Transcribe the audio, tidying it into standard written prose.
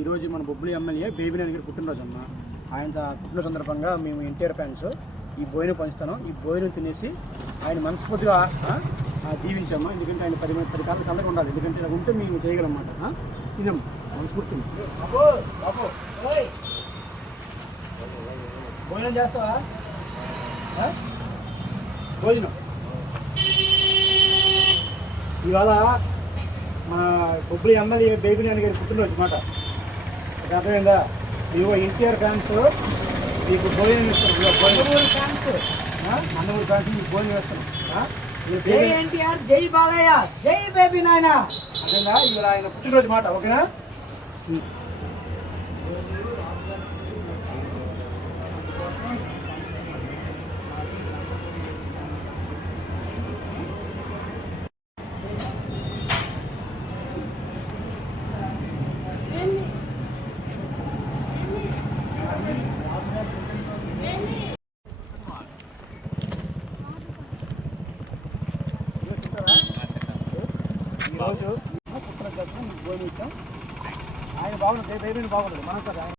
ఈరోజు మన బొబ్బులి ఎమ్మెల్యే బేబీనాథ్ గారి పుట్టినరోజు అమ్మ. ఆయన పుట్టినరోజు సందర్భంగా మేము ఎన్టీఆర్ ఫ్యాన్స్ ఈ భోజనం పంచుతాను. ఈ భోజనం తినేసి ఆయన మనస్ఫూర్తిగా దీవించాము. ఎందుకంటే ఆయన 10 కాలం చల్లగా ఉండాలి. ఎందుకంటే ఇలా ఉంటే మేము చేయగలం అన్నమాట. తినాం మనస్ఫూర్తి. భోజనం చేస్తావా? భోజనం ఇవాళ మన బొబ్బులి ఎమ్మెల్యే బేబీనాథ్ గారి పుట్టినరోజు అన్నమాట. అర్థమైందా? ఇవో ఎన్టీఆర్ ఫ్యాన్స్ మీకు భోజనం ఇస్తారు. నందమూరి ఫ్యాన్స్ మీకు భోజనం వేస్తాను. జై ఎన్టీఆర్, జై బాలయ్య, జై బేబీ నాయన. అదేనా ఇవాళ ఆయన పుట్టినరోజు మాట. ఓకేనా? ఈరోజు పుట్టినరోజు మీకు భోజనం ఇచ్చాం. ఆయన బాగుంటుంది, బేబీని బాగుంటుంది. మనం కదా ఆయన